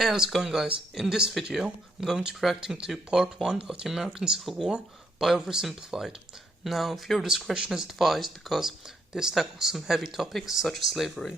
Hey, how's it going, guys? In this video, I'm going to be reacting to part 1 of the American Civil War by Oversimplified. Now, viewer discretion is advised because this tackles some heavy topics such as slavery.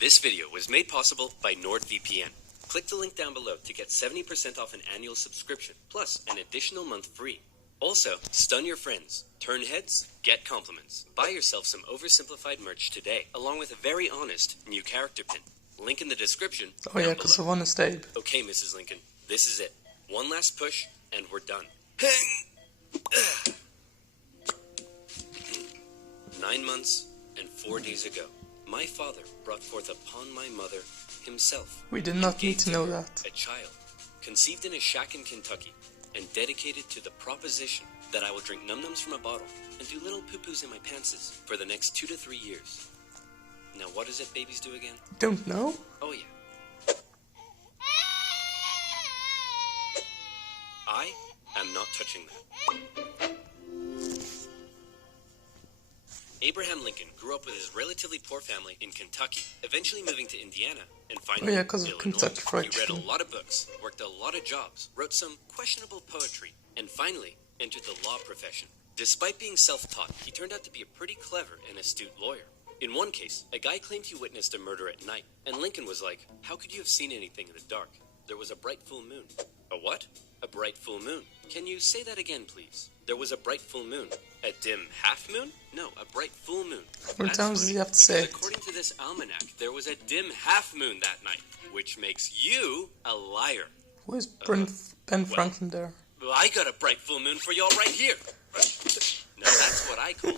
This video was made possible by NordVPN. Click the link down below to get 70% off an annual subscription, plus an additional month free. Also, stun your friends, turn heads, get compliments. Buy yourself some Oversimplified merch today, along with a very honest new character pin. Link in the description. Oh yeah, because of Honest Abe. Okay, Mrs. Lincoln, this is it. One last push, and we're done. 9 months and 4 days ago, my father brought forth upon my mother himself. We did not need to know that. A child, conceived in a shack in Kentucky, and dedicated to the proposition that I will drink num-nums from a bottle and do little poo-poos in my pantses for the next 2 to 3 years. Now what is it babies do again? Don't know? Oh yeah. I am not touching that. Abraham Lincoln grew up with his relatively poor family in Kentucky, eventually moving to Indiana, and finally because of Kentucky Fried He read Chicken. a lot of books, worked a lot of jobs, wrote some questionable poetry, and finally entered the law profession. Despite being self-taught, he turned out to be a pretty clever and astute lawyer. In one case, a guy claimed he witnessed a murder at night, and Lincoln was like, "How could you have seen anything in the dark? There was a bright full moon." A what? A bright full moon. Can you say that again, please? There was a bright full moon. A dim half moon? No, a bright full moon. How many That's times does funny, he have to say because it? according to this almanac, there was a dim half moon that night, which makes you a liar. Who is Ben Franklin there? Well, I got a bright full moon for y'all right here. Now that's what I call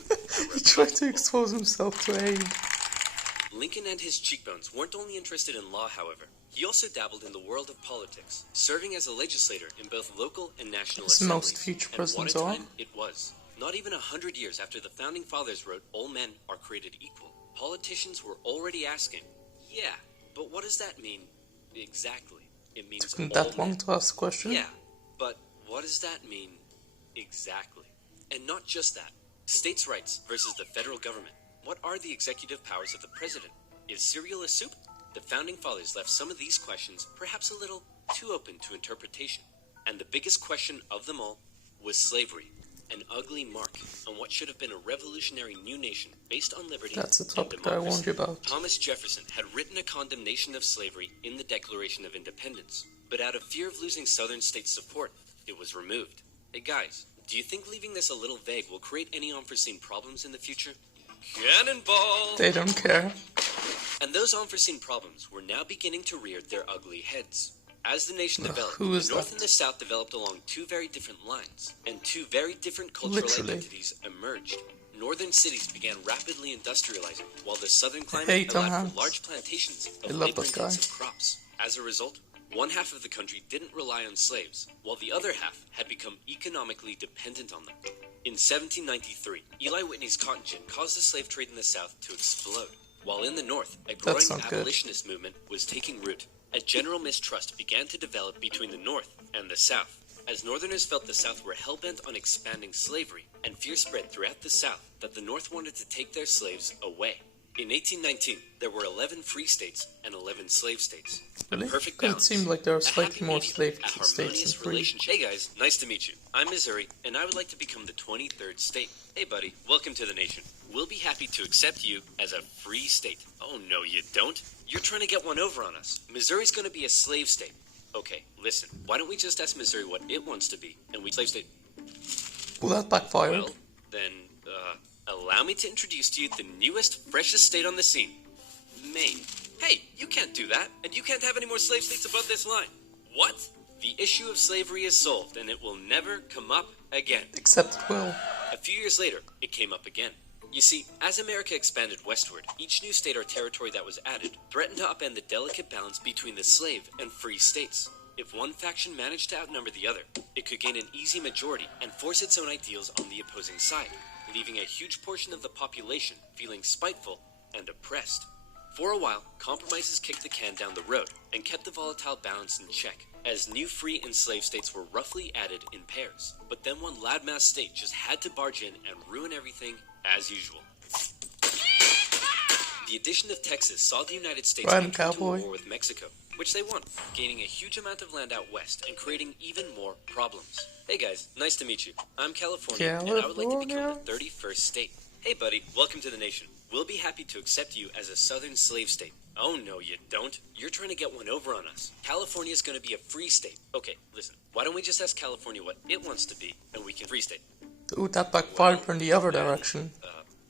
He tried to expose himself to Abe. Lincoln and his cheekbones weren't only interested in law, however. He also dabbled in the world of politics, serving as a legislator in both local and national As assemblies. most future And presidents what a are. time it was. Not even 100 years after the Founding Fathers wrote, "All men are created equal," politicians were already asking, "Yeah, but what does that mean exactly?" It means Took him all that long men. to ask the question? Yeah, but what does that mean exactly? And not just that. States' rights versus the federal government. What are the executive powers of the president? Is cereal a soup? The Founding Fathers left some of these questions perhaps a little too open to interpretation. And the biggest question of them all was slavery, an ugly mark on what should have been a revolutionary new nation based on liberty. That's the and topic that I warned you democracy. about. Thomas Jefferson had written a condemnation of slavery in the Declaration of Independence, but out of fear of losing Southern states' support, it was removed. Hey guys, do you think leaving this a little vague will create any unforeseen problems in the future? Cannonball! They don't care. And those unforeseen problems were now beginning to rear their ugly heads. As the nation developed, who is the North that? and the South developed along two very different lines, and two very different cultural Literally. identities emerged. Northern cities began rapidly industrializing, while the southern Hey, climate Tom allowed Hanks. for large plantations I of love that guy. labor-intensive crops. As a result, one half of the country didn't rely on slaves, while the other half had become economically dependent on them. In 1793, Eli Whitney's cotton gin caused the slave trade in the South to explode, while in the North, a growing That's not good. abolitionist movement was taking root. A general mistrust began to develop between the North and the South, as Northerners felt the South were hell-bent on expanding slavery, and fear spread throughout the South that the North wanted to take their slaves away. In 1819, there were 11 free states and 11 slave states. Really? Perfect Because it balance. seemed like there are A slightly happy more medium, slave a states than harmonious free. relationship. Hey guys, nice to meet you. I'm Missouri, and I would like to become the 23rd state. Hey buddy, welcome to the nation. We'll be happy to accept you as a free state. Oh no, you don't. You're trying to get one over on us. Missouri's going to be a slave state. Okay, listen. Why don't we just ask Missouri what it wants to be, and we slave state? Well, that backfired. Well, then, allow me to introduce to you the newest, freshest state on the scene. Maine. Hey, you can't do that, and you can't have any more slave states above this line. What? The issue of slavery is solved, and it will never come up again. Except it will. A few years later, it came up again. You see, as America expanded westward, each new state or territory that was added threatened to upend the delicate balance between the slave and free states. If one faction managed to outnumber the other, it could gain an easy majority and force its own ideals on the opposing side, leaving a huge portion of the population feeling spiteful and oppressed. For a while, compromises kicked the can down the road and kept the volatile balance in check, as new free and slave states were roughly added in pairs. But then one loudmouth state just had to barge in and ruin everything as usual. The addition of Texas saw the United States Riding enter into a cowboy. war with Mexico, which they won, gaining a huge amount of land out west and creating even more problems. Hey guys, nice to meet you. I'm California, and I would like to become the 31st state. Hey buddy, welcome to the nation. We'll be happy to accept you as a southern slave state. Oh no, you don't. You're trying to get one over on us. California's gonna be a free state. Okay, listen, why don't we just ask California what it wants to be, and we can free state. Ooh, that backfired in the other direction.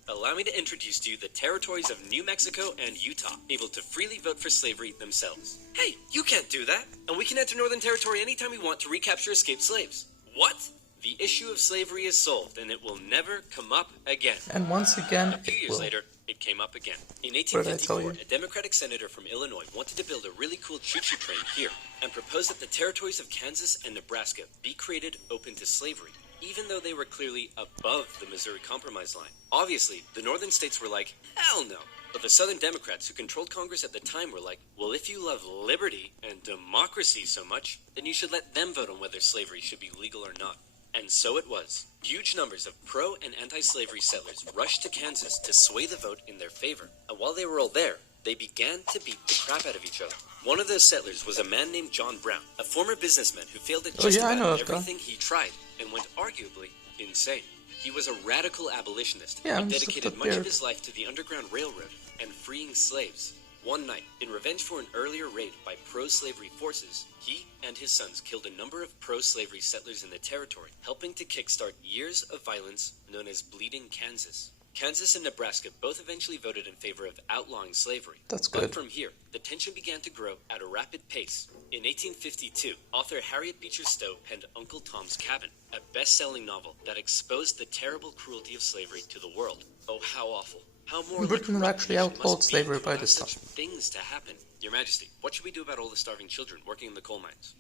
Allow me to introduce to you the territories of New Mexico and Utah, able to freely vote for slavery themselves. Hey, you can't do that! And we can enter Northern Territory anytime we want to recapture escaped slaves. What? The issue of slavery is solved, and it will never come up again. And once again, a few years later, it came up again. In 1854, a Democratic senator from Illinois wanted to build a really cool choo-choo train here, and proposed that the territories of Kansas and Nebraska be created open to slavery, even though they were clearly above the Missouri Compromise line. Obviously, the northern states were like, hell no. But the Southern Democrats who controlled Congress at the time were like, well, if you love liberty and democracy so much, then you should let them vote on whether slavery should be legal or not. And so it was. Huge numbers of pro- and anti-slavery settlers rushed to Kansas to sway the vote in their favor. And while they were all there, they began to beat the crap out of each other. One of those settlers was a man named John Brown, a former businessman who failed at just about everything he tried and went arguably insane. He was a radical abolitionist who dedicated much of his life to the Underground Railroad and freeing slaves. One night, in revenge for an earlier raid by pro-slavery forces, he and his sons killed a number of pro-slavery settlers in the territory, helping to kickstart years of violence known as Bleeding Kansas. Kansas and Nebraska both eventually voted in favor of outlawing slavery. That's good. But from here, the tension began to grow at a rapid pace. In 1852, author Harriet Beecher Stowe penned Uncle Tom's Cabin, a best-selling novel that exposed the terrible cruelty of slavery to the world. Oh, how awful. How more Britain actually outlawed slavery by this time. Such things to happen. Your Majesty, what should we do about all the starving children working in the coal mines?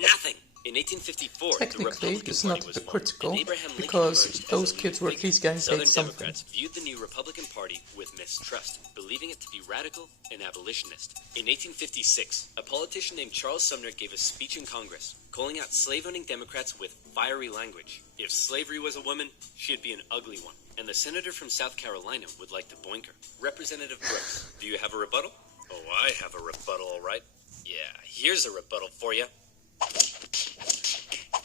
Nothing! In 1854, Technically, the it's Republican not Party was hypocritical, formed, and Abraham Lincoln because emerged those as a kids were at least getting Southern paid something. Democrats viewed the new Republican Party with mistrust, believing it to be radical and abolitionist. In 1856, a politician named Charles Sumner gave a speech in Congress, calling out slave-owning Democrats with fiery language. If slavery was a woman, she'd be an ugly one. And the senator from South Carolina would like to boink her. Representative Brooks, do you have a rebuttal? Oh, I have a rebuttal, all right. Yeah, here's a rebuttal for you.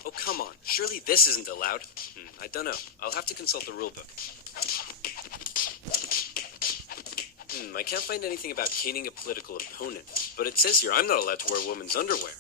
Oh, come on. Surely this isn't allowed. I don't know. I'll have to consult the rulebook. I can't find anything about caning a political opponent, but it says here I'm not allowed to wear a woman's underwear.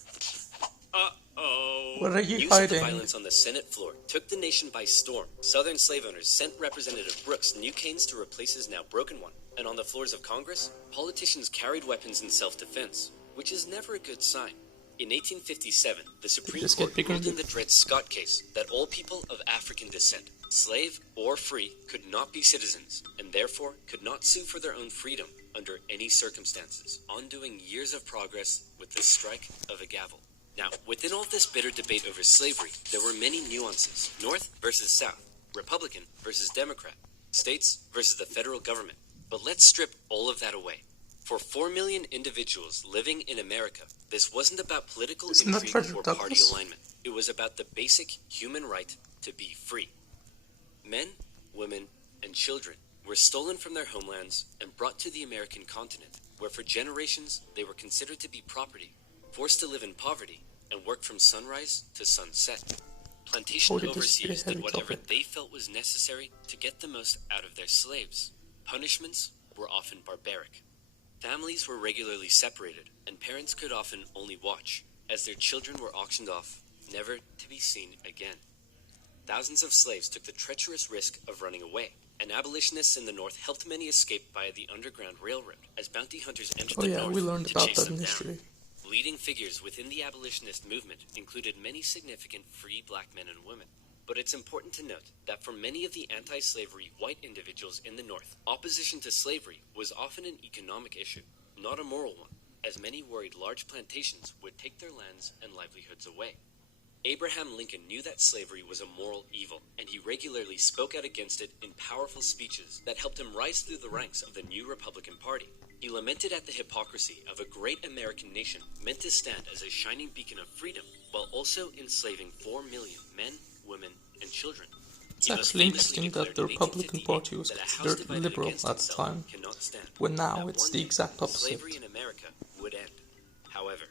Uh-oh. What are you Use hiding? of the violence on the Senate floor took the nation by storm. Southern slave owners sent Representative Brooks new canes to replace his now broken one. And on the floors of Congress, politicians carried weapons in self-defense, which is never a good sign. In 1857, the Supreme Court ruled in the Dred Scott case that all people of African descent, slave or free, could not be citizens, and therefore could not sue for their own freedom under any circumstances, undoing years of progress with the strike of a gavel. Now, within all this bitter debate over slavery, there were many nuances. North versus South, Republican versus Democrat, states versus the federal government. But let's strip all of that away. For 4 million individuals living in America, this wasn't about political intrigue or party alignment. It was about the basic human right to be free. Men, women, and children were stolen from their homelands and brought to the American continent, where for generations they were considered to be property, forced to live in poverty, and work from sunrise to sunset. Plantation overseers did whatever they felt was necessary to get the most out of their slaves. Punishments were often barbaric. Families were regularly separated, and parents could often only watch, as their children were auctioned off, never to be seen again. Thousands of slaves took the treacherous risk of running away, and abolitionists in the North helped many escape via the Underground Railroad, as bounty hunters entered the North to chase them down. Leading figures within the abolitionist movement included many significant free black men and women. But it's important to note that for many of the anti-slavery white individuals in the North, opposition to slavery was often an economic issue, not a moral one, as many worried large plantations would take their lands and livelihoods away. Abraham Lincoln knew that slavery was a moral evil, and he regularly spoke out against it in powerful speeches that helped him rise through the ranks of the new Republican Party. He lamented at the hypocrisy of a great American nation meant to stand as a shining beacon of freedom, while also enslaving 4 million men, women, and children. It's actually interesting that the Republican Party was considered liberal at the time, when now it's the exact opposite. Slavery in America would end. However,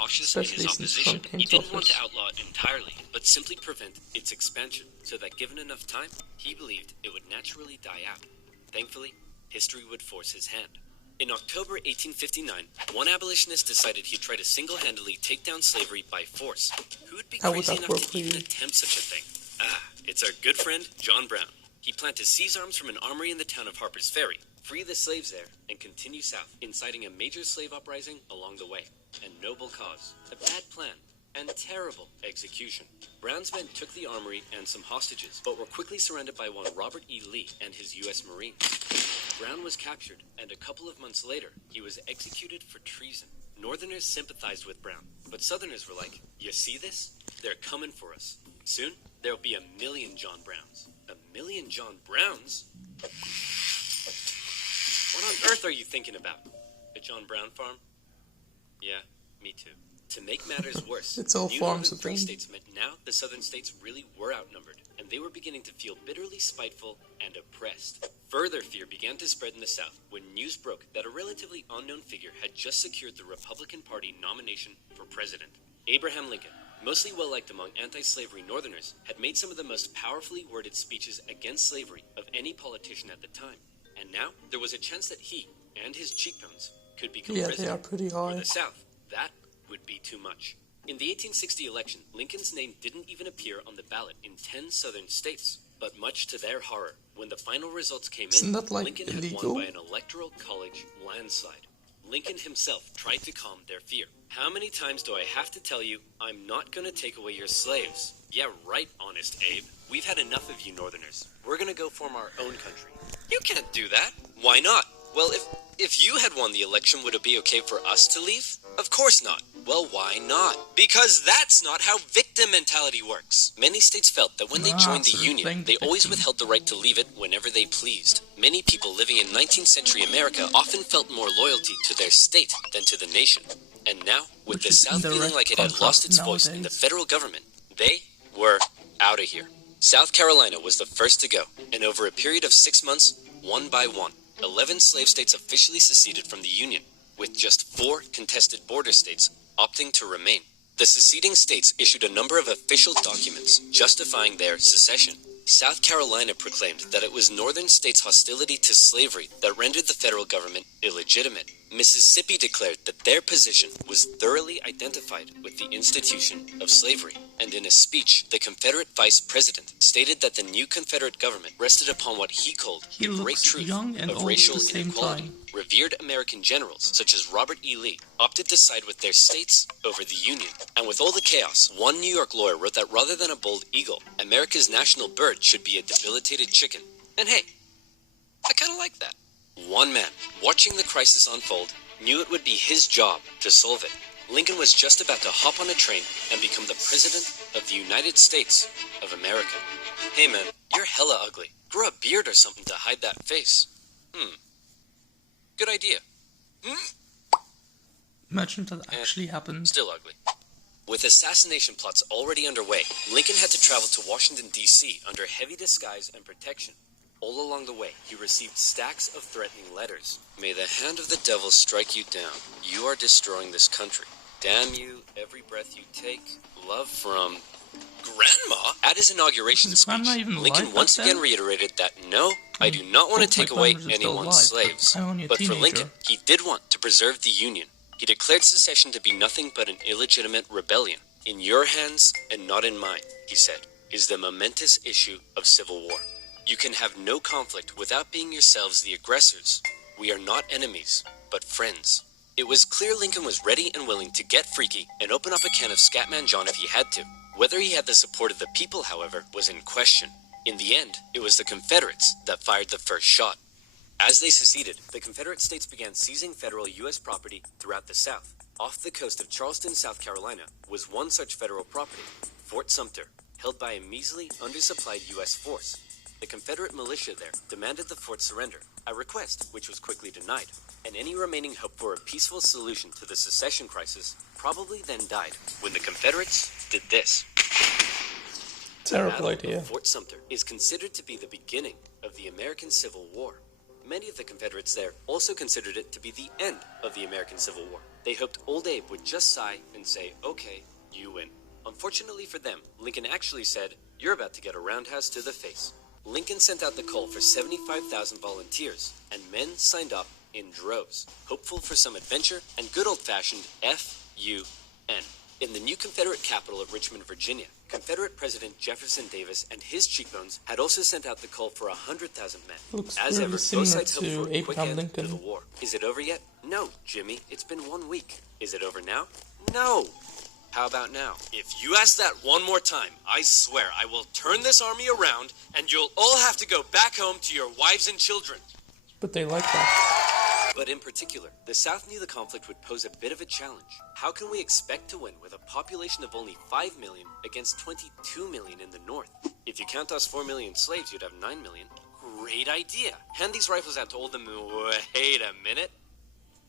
cautious in especially his since opposition. Trump came He to didn't want office. to outlaw it entirely, but simply prevent its expansion, so that given enough time, he believed it would naturally die out. Thankfully, history would force his hand. In October 1859, one abolitionist decided he'd try to single-handedly take down slavery by force. Who would be How would crazy that enough work to for even you? attempt such a thing? It's our good friend, John Brown. He planned to seize arms from an armory in the town of Harper's Ferry, free the slaves there, and continue south, inciting a major slave uprising along the way. A noble cause, a bad plan, and terrible execution. Brown's men took the armory and some hostages, but were quickly surrounded by one Robert E. Lee and his U.S. Marines. Brown was captured, and a couple of months later, he was executed for treason. Northerners sympathized with Brown, but Southerners were like, "You see this? They're coming for us. Soon, there'll be 1,000,000 John Browns." 1,000,000 John Browns? What on earth are you thinking about? A John Brown farm? Yeah, me too. To make matters worse, It's all new farms northern of free them. states meant now the southern states really were outnumbered, and they were beginning to feel bitterly spiteful and oppressed. Further fear began to spread in the South when news broke that a relatively unknown figure had just secured the Republican Party nomination for president. Abraham Lincoln, mostly well-liked among anti-slavery Northerners, had made some of the most powerfully worded speeches against slavery of any politician at the time. And now, there was a chance that he and his cheekbones could become Yeah, president. they are pretty For high. the South, that would be too much. In the 1860 election, Lincoln's name didn't even appear on the ballot in 10 southern states. But much to their horror, when the final results came Isn't in, that, like, Lincoln had illegal? won by an electoral college landslide. Lincoln himself tried to calm their fear. "How many times do I have to tell you, I'm not going to take away your slaves?" "Yeah, right, Honest Abe. We've had enough of you Northerners. We're going to go form our own country." "You can't do that." "Why not?" "Well, if you had won the election, would it be okay for us to leave?" "Of course not." "Well, why not?" "Because that's not how victim mentality works." Many states felt that when they joined the so they're playing Union, the they always victim. withheld the right to leave it whenever they pleased. Many people living in 19th century America often felt more loyalty to their state than to the nation. And now, with Which the is South in feeling direct like it had lost its voice in the nowadays. federal government, they were out of here. South Carolina was the first to go, and over a period of 6 months, one by one, 11 slave states officially seceded from the Union, with just 4 contested border states opting to remain. The seceding states issued a number of official documents justifying their secession. South Carolina proclaimed that it was northern states' hostility to slavery that rendered the federal government illegitimate. Mississippi declared that their position was thoroughly identified with the institution of slavery, and in a speech, the Confederate vice president stated that the new Confederate government rested upon what he called He the great looks truth young and of old at racial the same inequality. time. Revered American generals, such as Robert E. Lee, opted to side with their states over the Union. And with all the chaos, one New York lawyer wrote that rather than a bold eagle, America's national bird should be a debilitated chicken. And hey, I kind of like that. One man, watching the crisis unfold, knew it would be his job to solve it. Lincoln was just about to hop on a train and become the President of the United States of America. "Hey man, you're hella ugly. Grow a beard or something to hide that face." Good idea. Imagine that actually happened. Still ugly. With assassination plots already underway, Lincoln had to travel to Washington, D.C. under heavy disguise and protection. All along the way, he received stacks of threatening letters. "May the hand of the devil strike you down. You are destroying this country. Damn you, every breath you take. Love from Grandma." At his inauguration Does speech, Grandma even Lincoln like once that again then? reiterated that no, I do not want to Both my take away grandmothers are still anyone's alive, slaves. I'm only a But for teenager. Lincoln, he did want to preserve the Union. He declared secession to be nothing but an illegitimate rebellion. "In your hands and not in mine," he said, "is the momentous issue of civil war. You can have no conflict without being yourselves the aggressors. We are not enemies, but friends." It was clear Lincoln was ready and willing to get freaky and open up a can of Scatman John if he had to. Whether he had the support of the people, however, was in question. In the end, it was the Confederates that fired the first shot. As they seceded, the Confederate States began seizing federal U.S. property throughout the South. Off the coast of Charleston, South Carolina, was one such federal property, Fort Sumter, held by a measly, undersupplied U.S. force. The Confederate militia there demanded the fort surrender, a request which was quickly denied, and any remaining hope for a peaceful solution to the secession crisis probably then died when the Confederates did this. Terrible Battle idea. of Fort Sumter is considered to be the beginning of the American Civil War. Many of the Confederates there also considered it to be the end of the American Civil War. They hoped old Abe would just sigh and say, okay, you win. Unfortunately for them, Lincoln actually said, you're about to get a roundhouse to the face. Lincoln sent out the call for 75,000 volunteers, and men signed up in droves, hopeful for some adventure and good old-fashioned F-U-N. In the new Confederate capital of Richmond, Virginia, Confederate President Jefferson Davis and his cheekbones had also sent out the call for 100,000 men. Looks As really ever, both similar sides hoped to for a quick Abraham end Lincoln. to the war. Is it over yet? No, Jimmy. It's been 1 week. Is it over now? No. How about now? If you ask that one more time, I swear I will turn this army around and you'll all have to go back home to your wives and children. But they like that. But in particular, the South knew the conflict would pose a bit of a challenge. How can we expect to win with a population of only 5 million against 22 million in the North? If you count us 4 million slaves, you'd have 9 million. Great idea. Hand these rifles out to all the Wait a minute.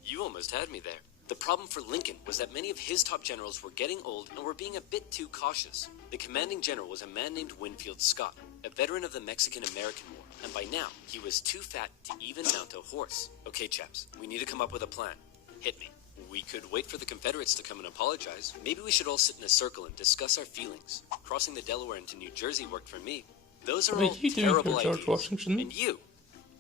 You almost had me there. The problem for Lincoln was that many of his top generals were getting old and were being a bit too cautious. The commanding general was a man named Winfield Scott, a veteran of the Mexican-American War, and by now, he was too fat to even mount a horse. Okay, chaps, we need to come up with a plan. Hit me. We could wait for the Confederates to come and apologize. Maybe we should all sit in a circle and discuss our feelings. Crossing the Delaware into New Jersey worked for me. Those are What all are you doing terrible here, George ideas. Washington? And you.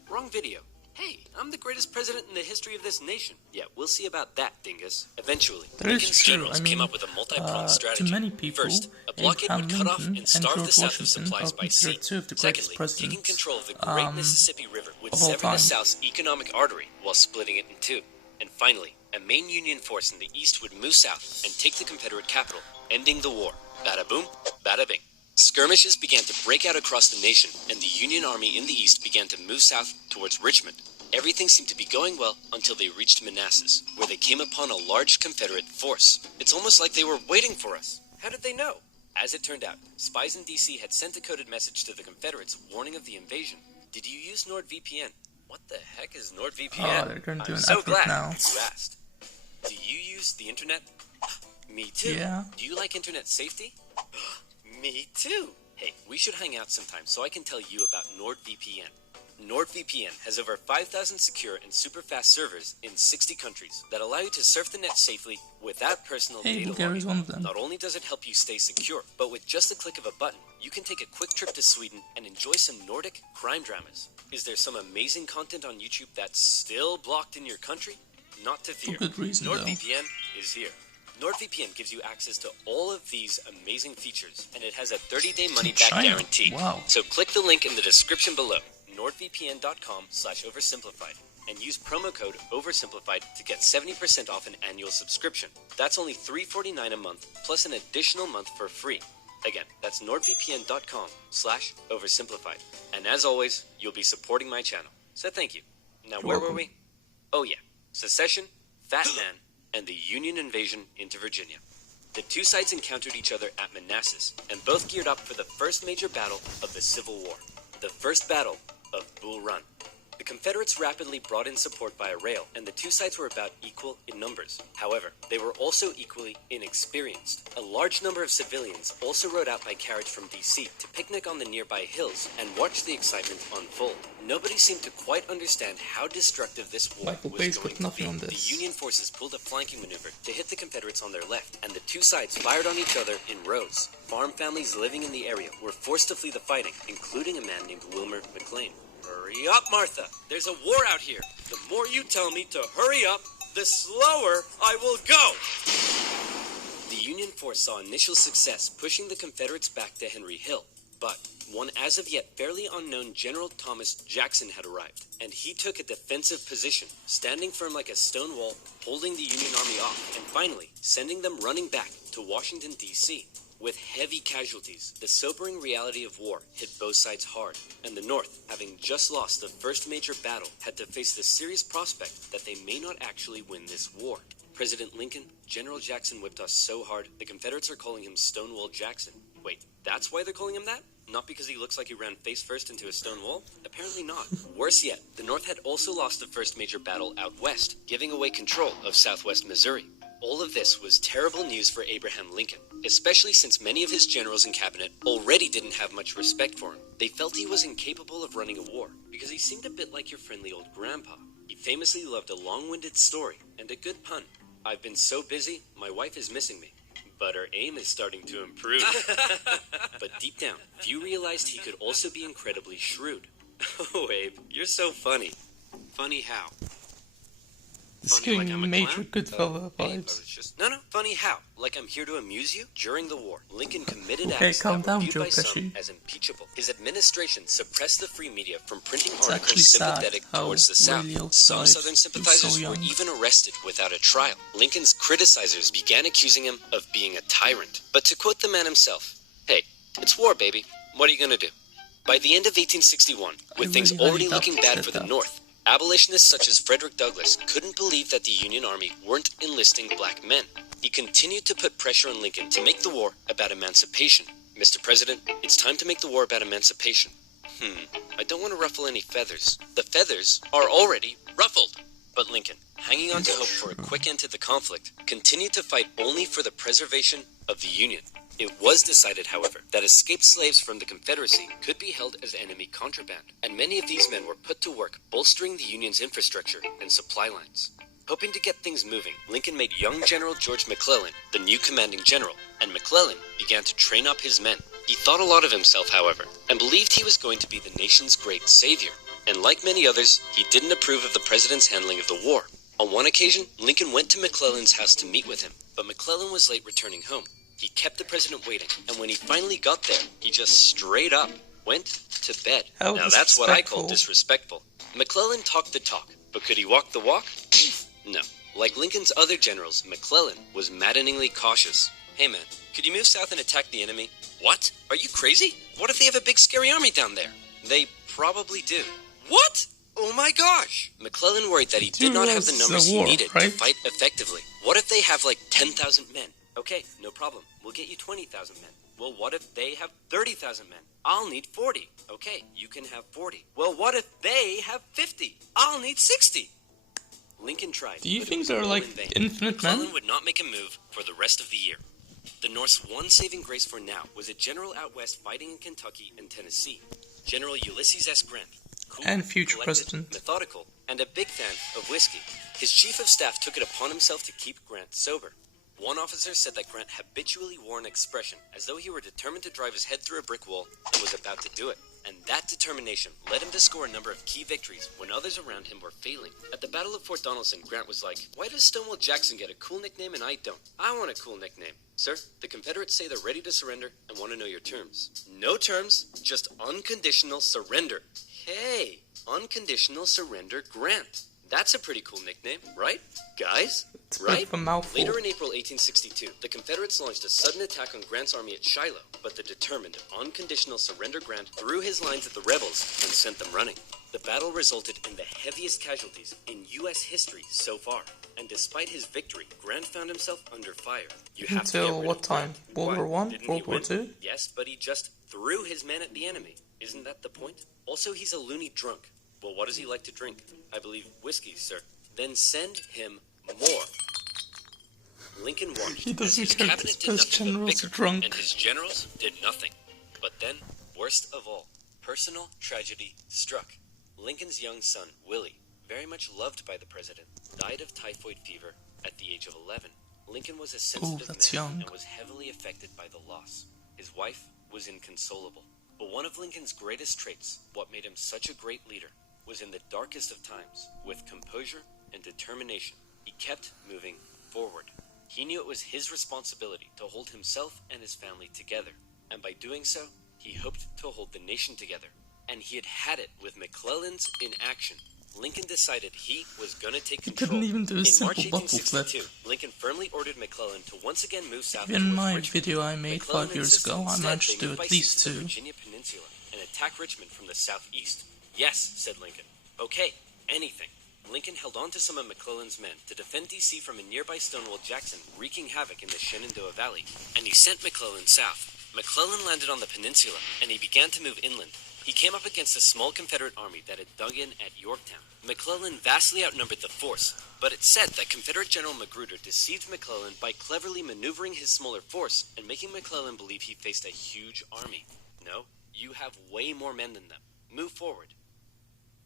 Wrong video. Hey, I'm the greatest president in the history of this nation. Yeah, we'll see about that, dingus. Eventually, That is Lincoln's true. generals I mean, came up with a multi-pronged strategy. to many people, First, a blockade Abraham would cut off Lincoln and starve and the George South of Washington supplies are by sea. considered two of the greatest Secondly, taking presidents control of the great Mississippi River would of all sever the time. South's economic artery while splitting it in two. And finally, a main Union force in the east would move south and take the Confederate capital, ending the war. Bada boom, bada bing. Skirmishes began to break out across the nation, and the Union Army in the east began to move south towards Richmond. Everything seemed to be going well until they reached Manassas, where they came upon a large Confederate force. It's almost like they were waiting for us. How did they know? As it turned out, spies in D.C. had sent a coded message to the Confederates warning of the invasion. Did you use NordVPN? What the heck is NordVPN? Oh, they're going to do I'm an so effort glad now. you asked. Do you use the internet? Me too. Yeah. Do you like internet safety? Me too. Hey, we should hang out sometime so I can tell you about NordVPN. NordVPN has over 5,000 secure and super fast servers in 60 countries that allow you to surf the net safely without personal Hey, data Bulgaria is logging. one of them. Not only does it help you stay secure, but with just a click of a button, you can take a quick trip to Sweden and enjoy some Nordic crime dramas. Is there some amazing content on YouTube that's still blocked in your country? Not to fear. good reason, though. NordVPN is here. NordVPN gives you access to all of these amazing features, and it has a 30-day money-back China. guarantee. Wow. So click the link in the description below, nordvpn.com/oversimplified, and use promo code oversimplified to get 70% off an annual subscription. That's only $3.49 a month, plus an additional month for free. Again, that's nordvpn.com/oversimplified. And as always, you'll be supporting my channel. So thank you. Now, You're where were welcome. we? Oh yeah, secession, Fat Man, and the Union invasion into Virginia. The two sides encountered each other at Manassas, and both geared up for the first major battle of the Civil War, the First Battle of Bull Run. The Confederates rapidly brought in support via rail, and the two sides were about equal in numbers. However, they were also equally inexperienced. A large number of civilians also rode out by carriage from D.C. to picnic on the nearby hills and watch the excitement unfold. Nobody seemed to quite understand how destructive this war Michael was Bay's going got to nothing be. on this. The Union forces pulled a flanking maneuver to hit the Confederates on their left, and the two sides fired on each other in rows. Farm families living in the area were forced to flee the fighting, including a man named Wilmer McLean. Hurry up, Martha! There's a war out here! The more you tell me to hurry up, the slower I will go! The Union force saw initial success pushing the Confederates back to Henry Hill, but one as of yet fairly unknown General Thomas Jackson had arrived, and he took a defensive position, standing firm like a stone wall, holding the Union army off, and finally sending them running back to Washington, D.C. With heavy casualties, the sobering reality of war hit both sides hard, and the North, having just lost the first major battle, had to face the serious prospect that they may not actually win this war. President Lincoln, General Jackson whipped us so hard, the Confederates are calling him Stonewall Jackson. Wait, that's why they're calling him that? Not because he looks like he ran face first into a stone wall? Apparently not. Worse yet, the North had also lost the first major battle out west, giving away control of southwest Missouri. All of this was terrible news for Abraham Lincoln, especially since many of his generals and cabinet already didn't have much respect for him. They felt he was incapable of running a war, because he seemed a bit like your friendly old grandpa. He famously loved a long-winded story and a good pun. I've been so busy, my wife is missing me. But her aim is starting to improve. But deep down, few realized he could also be incredibly shrewd. Oh, Abe, you're so funny. Funny how? It's Funny like giving I'm a major clown? Goodfella Abe, I vibes. was just... No, funny how? Like I'm here to amuse you? During the war, Lincoln committed Okay, acts calm that were down, viewed Joe by some Pesci. as impeachable. His administration suppressed the free media from printing It's actually articles sad sympathetic how towards the South. Ray Liotta Some died. Southern He was so sympathizers were young. even arrested without a trial. Lincoln's criticizers began accusing him of being a tyrant. But to quote the man himself, "Hey, it's war, baby. What are you gonna do?" By the end of 1861, with I things really already doubt looking he bad said for the that. North, abolitionists such as Frederick Douglass couldn't believe that the Union Army weren't enlisting black men. He continued to put pressure on Lincoln to make the war about emancipation. "Mr. President, it's time to make the war about emancipation." I don't want to ruffle any feathers. The feathers are already ruffled. But Lincoln, hanging on to hope for a quick end to the conflict, continued to fight only for the preservation of the Union. It was decided, however, that escaped slaves from the Confederacy could be held as enemy contraband, and many of these men were put to work bolstering the Union's infrastructure and supply lines. Hoping to get things moving, Lincoln made young General George McClellan the new commanding general, and McClellan began to train up his men. He thought a lot of himself, however, and believed he was going to be the nation's great savior. And like many others, he didn't approve of the president's handling of the war. On one occasion, Lincoln went to McClellan's house to meet with him, but McClellan was late returning home. He kept the president waiting, and when he finally got there, he just straight up went to bed. How Now that's what I call disrespectful. disrespectful. McClellan talked the talk, but could he walk the walk? No. Like Lincoln's other generals, McClellan was maddeningly cautious. "Hey man, could you move south and attack the enemy?" "What? Are you crazy? What if they have a big scary army down there?" "They probably do." "What? Oh my gosh!" McClellan worried that he did not have the numbers he needed to fight effectively. "What if they have like 10,000 men?" "Okay, no problem. We'll get you 20,000 men." "Well, what if they have 30,000 men?" "I'll need 40. "Okay, you can have 40. "Well, what if they have 50? "I'll need 60. Lincoln tried. Do you but it think was they're all like in vain. infinite McClellan men? would not make a move for the rest of the year. The North's one saving grace for now was a general out west fighting in Kentucky and Tennessee. General Ulysses S. Grant. Cool, And future collected, president. methodical, and a big fan of whiskey. His chief of staff took it upon himself to keep Grant sober. One officer said that Grant habitually wore an expression as though he were determined to drive his head through a brick wall and was about to do it. And that determination led him to score a number of key victories when others around him were failing. At the Battle of Fort Donelson, Grant was like, "Why does Stonewall Jackson get a cool nickname and I don't? I want a cool nickname." "Sir, the Confederates say they're ready to surrender and want to know your terms." "No terms, just unconditional surrender." "Hey, unconditional surrender Grant. That's a pretty cool nickname, right, guys?" It's a bit Right? of a mouthful. Later in April 1862, the Confederates launched a sudden attack on Grant's army at Shiloh, but the determined, unconditional surrender Grant threw his lines at the rebels and sent them running. The battle resulted in the heaviest casualties in U.S. history so far, and despite his victory, Grant found himself under fire. You have to get Until rid what of time? Grant. World Why? War One? Didn't he World War win? Two? Yes, but he just threw his men at the enemy. Isn't that the point? Also, he's a loony drunk. Well, what does he like to drink? I believe whiskey, sir. Then send him more. Lincoln won. He as doesn't his care if cabinet his did nothing but generals bicker, are drunk. and his generals did nothing. But then, worst of all, personal tragedy struck. Lincoln's young son, Willie, very much loved by the president, died of typhoid fever at the age of 11. Lincoln was a sensitive that's man young. and was heavily affected by the loss. His wife was inconsolable. But one of Lincoln's greatest traits, what made him such a great leader, was in the darkest of times, with composure and determination, he kept moving forward. He knew it was his responsibility to hold himself and his family together, and by doing so, he hoped to hold the nation together. And he had it with McClellan's inaction. Lincoln decided he was going to take He control. couldn't even do a In simple March bottle flip. 1862, Lincoln firmly ordered McClellan to once again move south Even towards my Richmond. video I made McClellan 5 years insisted ago, I instead managed they to do move by at sea least to the 2. Virginia Peninsula and attack Richmond from the southeast. "Yes," said Lincoln. "Okay, anything." Lincoln held on to some of McClellan's men to defend D.C. from a nearby Stonewall Jackson wreaking havoc in the Shenandoah Valley, and he sent McClellan south. McClellan landed on the peninsula, and he began to move inland. He came up against a small Confederate army that had dug in at Yorktown. McClellan vastly outnumbered the force, but it's said that Confederate General Magruder deceived McClellan by cleverly maneuvering his smaller force and making McClellan believe he faced a huge army. "No, you have way more men than them. Move forward."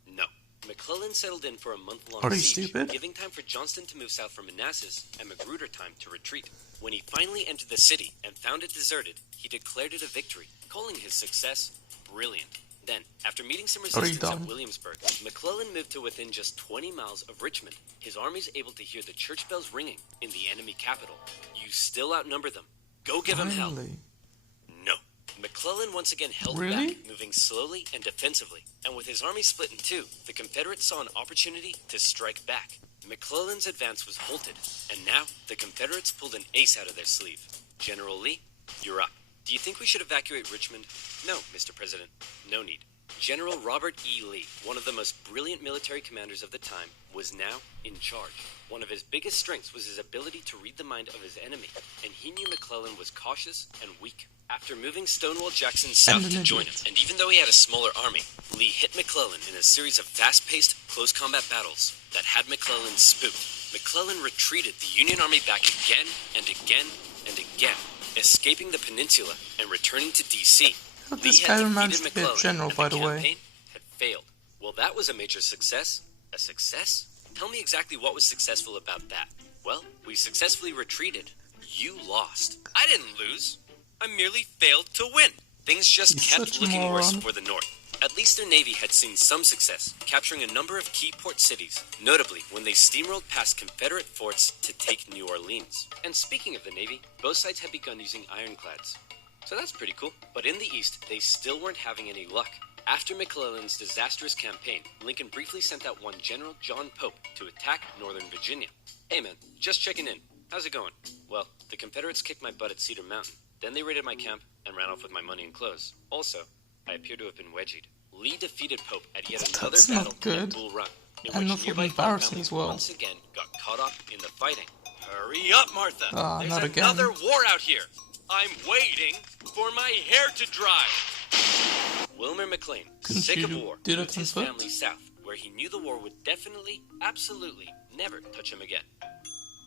No. McClellan settled in for a month-long Are you siege, stupid? giving time for Johnston to move south from Manassas and Magruder time to retreat. When he finally entered the city and found it deserted, he declared it a victory, calling his success brilliant. Then, after meeting some resistance at Williamsburg, McClellan moved to within just 20 miles of Richmond. His armies able to hear the church bells ringing in the enemy capital. You still outnumber them. Go give them hell. No. McClellan once again held back, moving slowly and defensively. And with his army split in two, the Confederates saw an opportunity to strike back. McClellan's advance was halted, and now the Confederates pulled an ace out of their sleeve. General Lee, you're up. Do you think we should evacuate Richmond? No, Mr. President. No need. General Robert E. Lee, one of the most brilliant military commanders of the time, was now in charge. One of his biggest strengths was his ability to read the mind of his enemy, and he knew McClellan was cautious and weak. After moving Stonewall Jackson south to join him, and even though he had a smaller army, Lee hit McClellan in a series of fast-paced, close-combat battles that had McClellan spooked. McClellan retreated the Union Army back again and again and again, escaping the peninsula and returning to D.C. This guy reminds me of General, by the way. Had failed. Well, that was a major success. A success? Tell me exactly what was successful about that. Well, we successfully retreated. You lost. I didn't lose. I merely failed to win. Things just kept looking worse for the North. At least their Navy had seen some success, capturing a number of key port cities, notably when they steamrolled past Confederate forts to take New Orleans. And speaking of the Navy, both sides had begun using ironclads. So that's pretty cool. But in the East, they still weren't having any luck. After McClellan's disastrous campaign, Lincoln briefly sent out one General John Pope to attack Northern Virginia. Hey man, just checking in. How's it going? Well, the Confederates kicked my butt at Cedar Mountain. Then they raided my camp and ran off with my money and clothes. Also, I appear to have been wedgied. Lee defeated Pope at yet another battle at Bull Run, in which nearby embarrassing as well. Once again got caught up in the fighting. Hurry up, Martha! There's not again. Another war out here! I'm waiting for my hair to dry! Wilmer McLean, sick of war, moved his family south, where he knew the war would definitely, absolutely, never touch him again.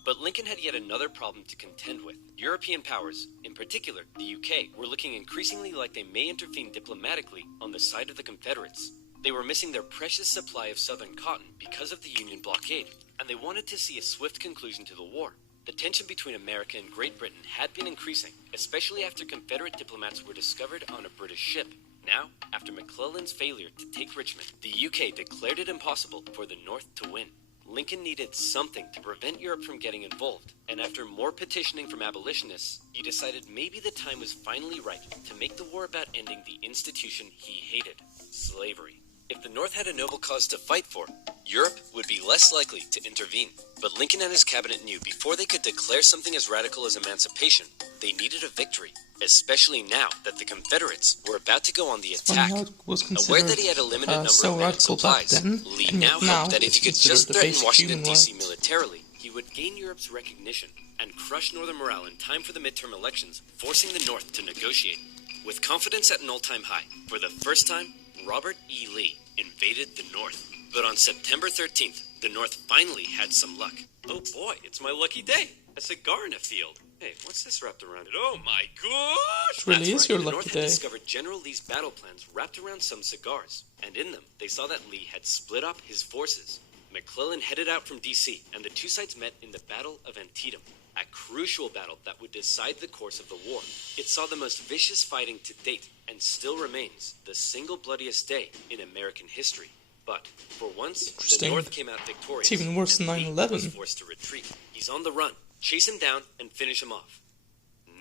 But Lincoln had yet another problem to contend with. European powers, in particular the UK, were looking increasingly like they may intervene diplomatically on the side of the Confederates. They were missing their precious supply of southern cotton because of the Union blockade, and they wanted to see a swift conclusion to the war. The tension between America and Great Britain had been increasing, especially after Confederate diplomats were discovered on a British ship. Now, after McClellan's failure to take Richmond, the UK declared it impossible for the North to win. Lincoln needed something to prevent Europe from getting involved, and after more petitioning from abolitionists, he decided maybe the time was finally right to make the war about ending the institution he hated, slavery. If the North had a noble cause to fight for, Europe would be less likely to intervene. But Lincoln and his cabinet knew before they could declare something as radical as emancipation, they needed a victory, especially now that the Confederates were about to go on the attack. Aware that he had a limited number of men and supplies, Lee now hoped that if he could just threaten Washington, D.C. militarily, he would gain Europe's recognition and crush Northern morale in time for the midterm elections, forcing the North to negotiate. With confidence at an all-time high, for the first time, Robert E. Lee invaded the North. But on September 13th, the North finally had some luck. Oh boy, it's my lucky day. A cigar in a field. Hey, what's this wrapped around it? Oh my gosh! It really is your the lucky North day. had discovered General Lee's battle plans wrapped around some cigars. And in them, they saw that Lee had split up his forces. McClellan headed out from D.C., and the two sides met in the Battle of Antietam, a crucial battle that would decide the course of the war. It saw the most vicious fighting to date, and still remains the single bloodiest day in American history. But, for once, the North came out victorious. It's even worse than 9/11. Was forced to retreat. He's on the run. Chase him down and finish him off.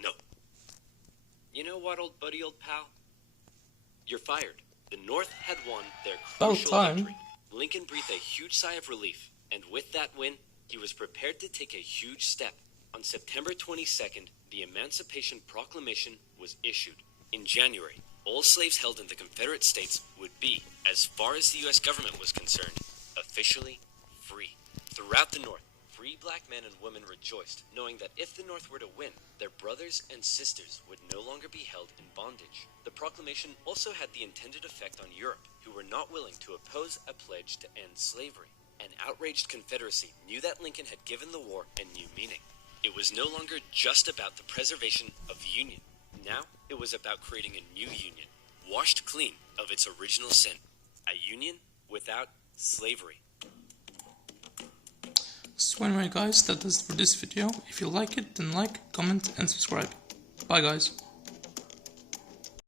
No. You know what, old buddy, old pal? You're fired. The North had won their crucial victory. Lincoln breathed a huge sigh of relief, and with that win, he was prepared to take a huge step. On September 22nd, the Emancipation Proclamation was issued. In January, all slaves held in the Confederate States would be, as far as the U.S. government was concerned, officially free. Throughout the North, free black men and women rejoiced, knowing that if the North were to win, their brothers and sisters would no longer be held in bondage. The proclamation also had the intended effect on Europe, who were not willing to oppose a pledge to end slavery. An outraged Confederacy knew that Lincoln had given the war a new meaning. It was no longer just about the preservation of the Union. Now, it was about creating a new Union, washed clean of its original sin. A Union without slavery. So anyway guys, that does it for this video. If you like it, then like, comment and subscribe. Bye guys.